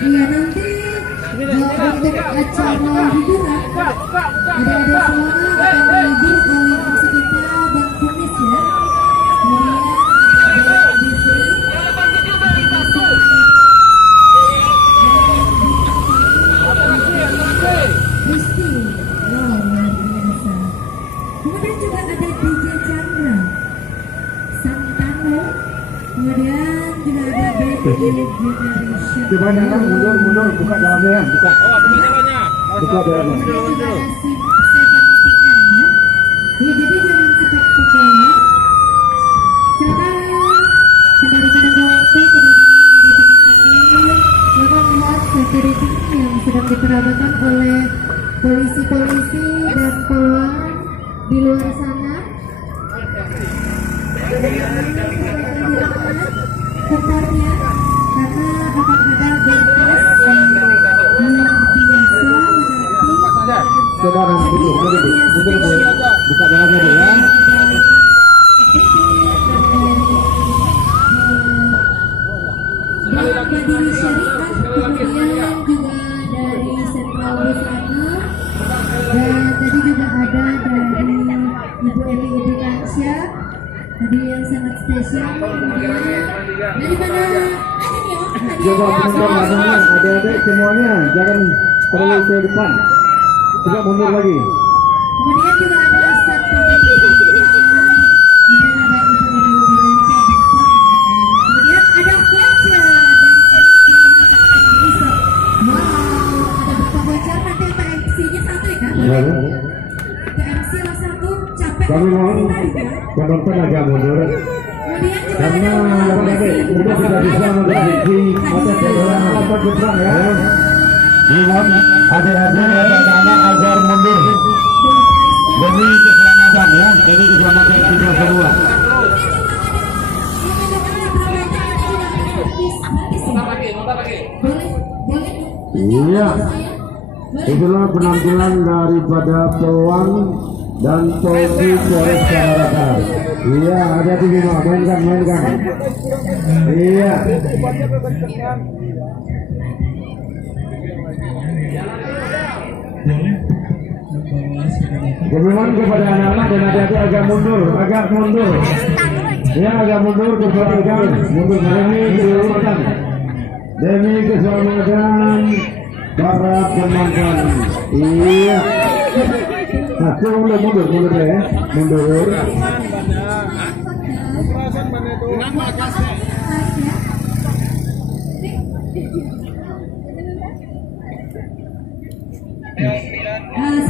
Iya nanti untuk acara hiburan ada semua akan dihibur oleh MC kita Bang Kumis ya. Kemudian ada Bisri Kristi, wow luar biasa. Kemudian juga ada DJ Chandra Santano. Kemudian juga ada BTG Generation. Coba jangan mundur, buka jalannya ya, buka. Oh, buka jalannya. Buka jalannya. Ya, jadi jangan sepek-sepek. Silakan kendari-kendari waktu, silakan lihat security yang sedang diperagakan oleh polisi-polisi dan poluan di luar sana. Bentarnya karena akan ada berkas yang luar biasa nanti. Coba buka jalannya dulu ya. Berdiri syariah, kemudian juga dari Sentral Wisata, dan tadi juga ada dari Ibu Eli Idikansya, tadi yang sangat spesial. Kemudian dari mana? Coba teman-teman, adik-adik semuanya jangan terlalu ke depan. Coba mundur lagi. Kemudian juga ada staff pembimbing, kemudian ada Ibu Eli Idikansya, kemudian ada voucher dari bisa. Wow, ada beberapa voucher nanti Pak MC-nya satu ya kan? Ya. Ke MC lah satu, capek. Kami mohon penonton agak mundur. Kemudian juga Karena adik-adik udah tidak bisa memprediksi masa depan apa depan ya. Mohon adik-adik dan anak agar mundur demi keselamatan ya, demi keselamatan kita semua. Iya, itulah penampilan daripada peluang dan polisi Polres Jakarta. Iya, ada di Bima, mainkan. Iya. Kemudian kepada anak-anak dan adik-adik agak mundur. Ya, agak mundur ke belakang, mundur demi keselamatan para penonton. Iya. Nah, coba mundur ya, mundur.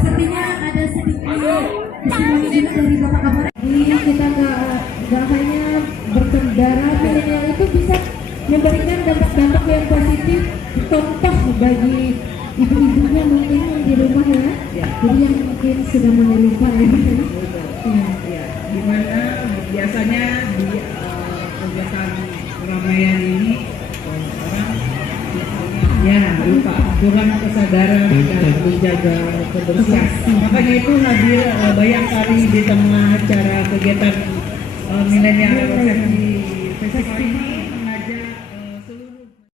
Sepertinya ada sedikit testimoni juga dari Bapak Kapolres. Jadi kita nggak hanya berkendara milenial itu bisa memberikan dampak-dampak yang positif, contoh bagi ibu-ibunya mungkin yang di rumah ya. Jadi yang mungkin sudah mulai lupa ya. Ya, dimana biasanya di kegiatan keramaian ini orang ya lupa, kurang kesadaran dan menjaga kebersihan. Makanya itu hadir Bayangkari di tengah acara kegiatan milenial resepsi festival ini